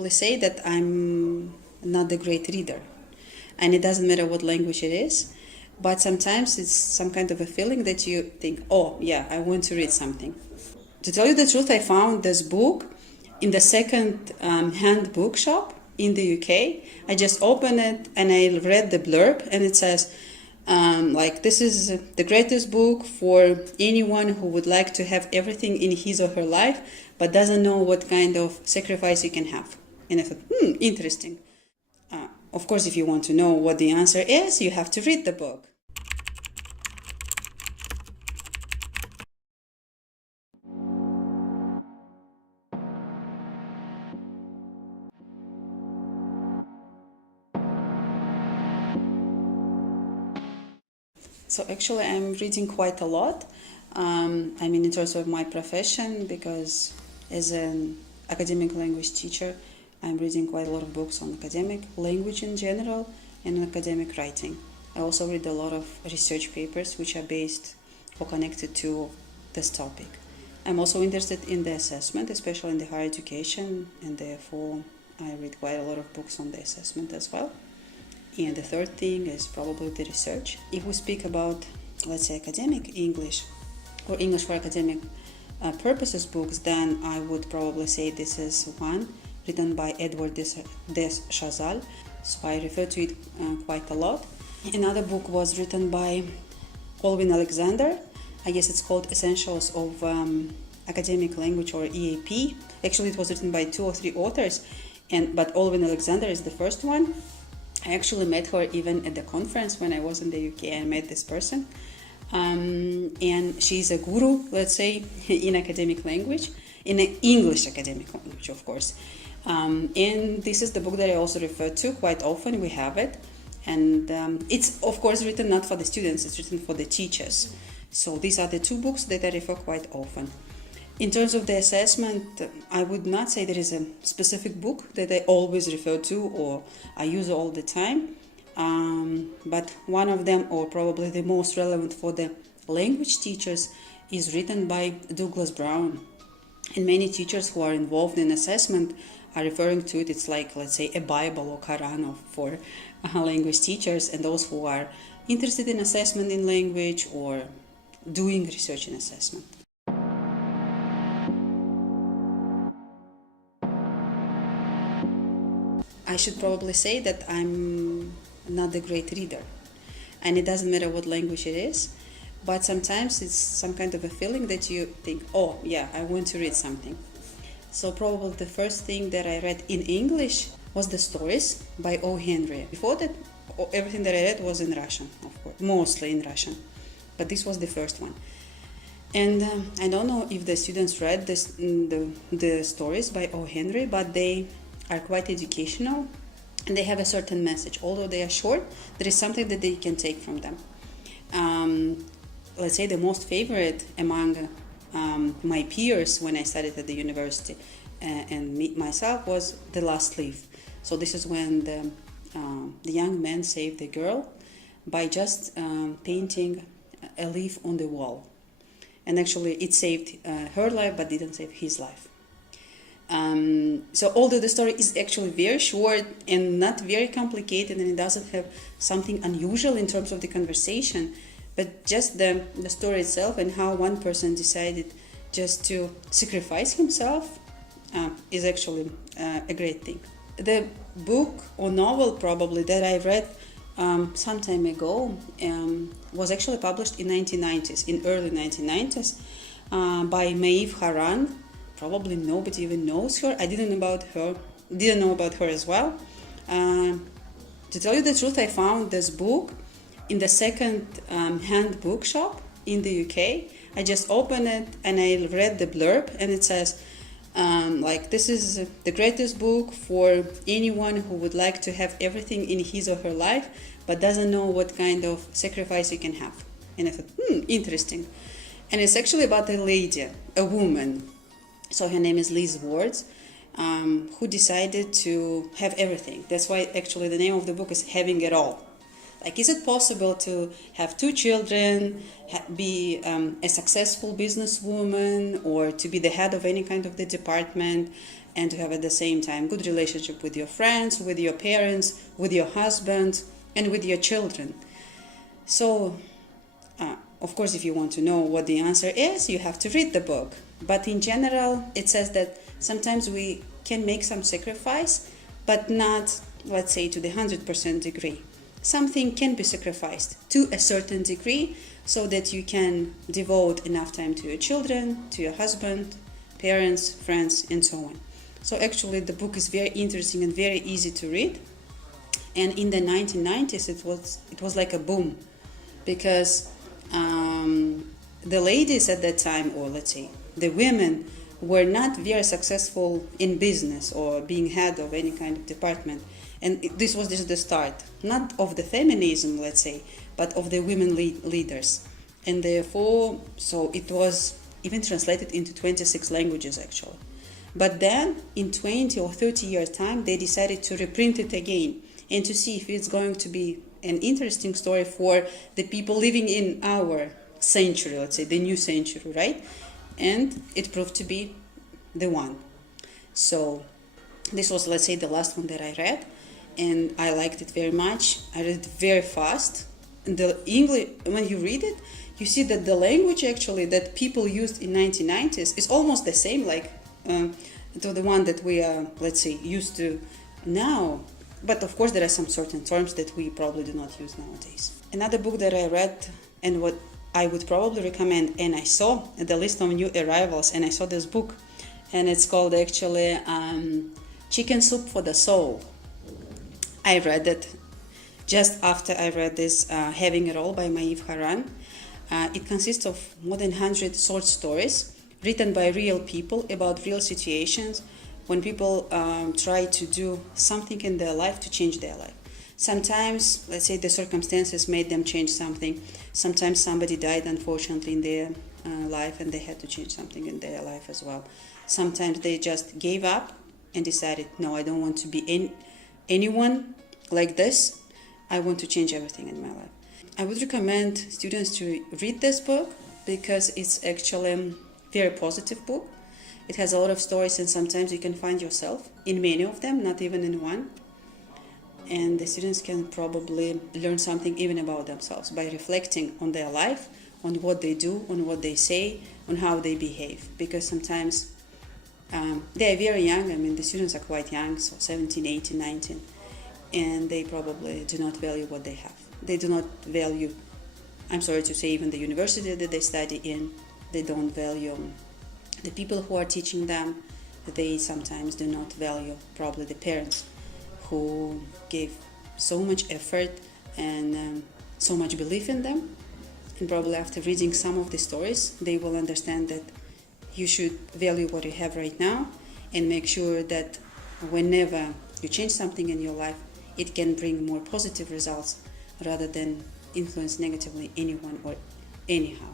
probably say that I'm not a great reader. And it doesn't matter what language it is, but sometimes it's some kind of a feeling that you think, oh, yeah, I want to read something. To tell you the truth, I found this book in the second-hand bookshop in the UK. I just opened it and I read the blurb, and it says, this is the greatest book for anyone who would like to have everything in his or her life, but doesn't know what kind of sacrifice you can have. And I thought, interesting. Of course, if you want to know what the answer is, you have to read the book. So actually, I'm reading quite a lot. In terms of my profession, because as an academic language teacher, I'm reading quite a lot of books on academic language in general and on academic writing. I also read a lot of research papers which are based or connected to this topic. I'm also interested in the assessment, especially in the higher education, and therefore I read quite a lot of books on the assessment as well. And the third thing is probably the research. If we speak about, let's say, academic English or English for academic purposes books, then I would probably say this is one written by Edward des Chazal. So I refer to it quite a lot. Another book was written by Olvin Alexander. I guess it's called Essentials of Academic Language, or EAP. Actually, it was written by 2 or 3 authors, but Olvin Alexander is the first one. I actually met her even at the conference when I was in the UK. I met this person. And she's a guru, let's say, in academic language, in English academic language, of course. And this is the book that I also refer to quite often. We have it. And it's, of course, written not for the students, it's written for the teachers. So these are the 2 books that I refer quite often. In terms of the assessment, I would not say there is a specific book that I always refer to or I use all the time. But one of them, or probably the most relevant for the language teachers, is written by Douglas Brown. And many teachers who are involved in assessment are referring to it. It's like, let's say, a Bible or Quran for language teachers and those who are interested in assessment in language or doing research in assessment. I should probably say that I'm not a great reader. And it doesn't matter what language it is, but sometimes it's some kind of a feeling that you think, oh, yeah, I want to read something. So probably the first thing that I read in English was the stories by O. Henry. Before that, everything that I read was in Russian, of course, mostly in Russian. But this was the first one. And I don't know if the students read the stories by O. Henry, but they are quite educational and they have a certain message. Although they are short, there is something that they can take from them. Let's say the most favorite among my peers when I studied at the university and me myself was The Last Leaf. So this is when the young man saved the girl by just painting a leaf on the wall. And actually it saved her life but didn't save his life. So although the story is actually very short and not very complicated and it doesn't have something unusual in terms of the conversation, but just the story itself and how one person decided just to sacrifice himself is actually a great thing. The book or novel probably that I read some time ago was actually published in 1990s, in early 1990s by Maeve Haran. Probably nobody even knows her. I didn't know about her as well. To tell you the truth, I found this book in the second-hand bookshop in the UK. I just opened it and I read the blurb, and it says, this is the greatest book for anyone who would like to have everything in his or her life, but doesn't know what kind of sacrifice you can have. And I thought, interesting. And it's actually about a lady, a woman. So her name is Liz Ward, who decided to have everything. That's why actually the name of the book is Having It All. Like, is it possible to have two children, be a successful businesswoman, or to be the head of any kind of the department, and to have at the same time good relationship with your friends, with your parents, with your husband, and with your children? So, of course, if you want to know what the answer is, you have to read the book. But in general, it says that sometimes we can make some sacrifice, but not, let's say, to the 100% degree. Something can be sacrificed to a certain degree so that you can devote enough time to your children, to your husband, parents, friends, and so on. So actually, the book is very interesting and very easy to read. And in the 1990s, it was like a boom, because the ladies at that time, or let's say the women, were not very successful in business or being head of any kind of department. And this was just the start, not of the feminism, let's say, but of the women leaders. And therefore, so it was even translated into 26 languages actually. But then in 20 or 30 years time, they decided to reprint it again and to see if it's going to be an interesting story for the people living in our century, let's say the new century, right? And it proved to be the one. So this was, let's say, the last one that I read, and I liked it very much. I read it very fast. And the English, when you read it, you see that the language actually that people used in 1990s is almost the same, like to the one that we are, let's say, used to now. But of course, there are some certain terms that we probably do not use nowadays. Another book that I read, and what I would probably recommend, and I saw the list of new arrivals, and I saw this book, and it's called actually Chicken Soup for the Soul. I read it just after I read this Having It All by Maeve Haran. It consists of more than 100 short stories written by real people about real situations when people try to do something in their life to change their life. Sometimes, let's say, the circumstances made them change something. Sometimes somebody died, unfortunately, in their life, and they had to change something in their life as well. Sometimes they just gave up and decided, no, I don't want to be anyone like this. I want to change everything in my life. I would recommend students to read this book because it's actually a very positive book. It has a lot of stories, and sometimes you can find yourself in many of them, not even in one. And the students can probably learn something even about themselves by reflecting on their life, on what they do, on what they say, on how they behave. Because sometimes they are very young. I mean, the students are quite young, so 17, 18, 19, and they probably do not value what they have. They do not value, I'm sorry to say, even the university that they study in. They don't value the people who are teaching them. They sometimes do not value probably the parents who gave so much effort and so much belief in them. And probably after reading some of the stories, they will understand that you should value what you have right now and make sure that whenever you change something in your life, it can bring more positive results rather than influence negatively anyone or anyhow.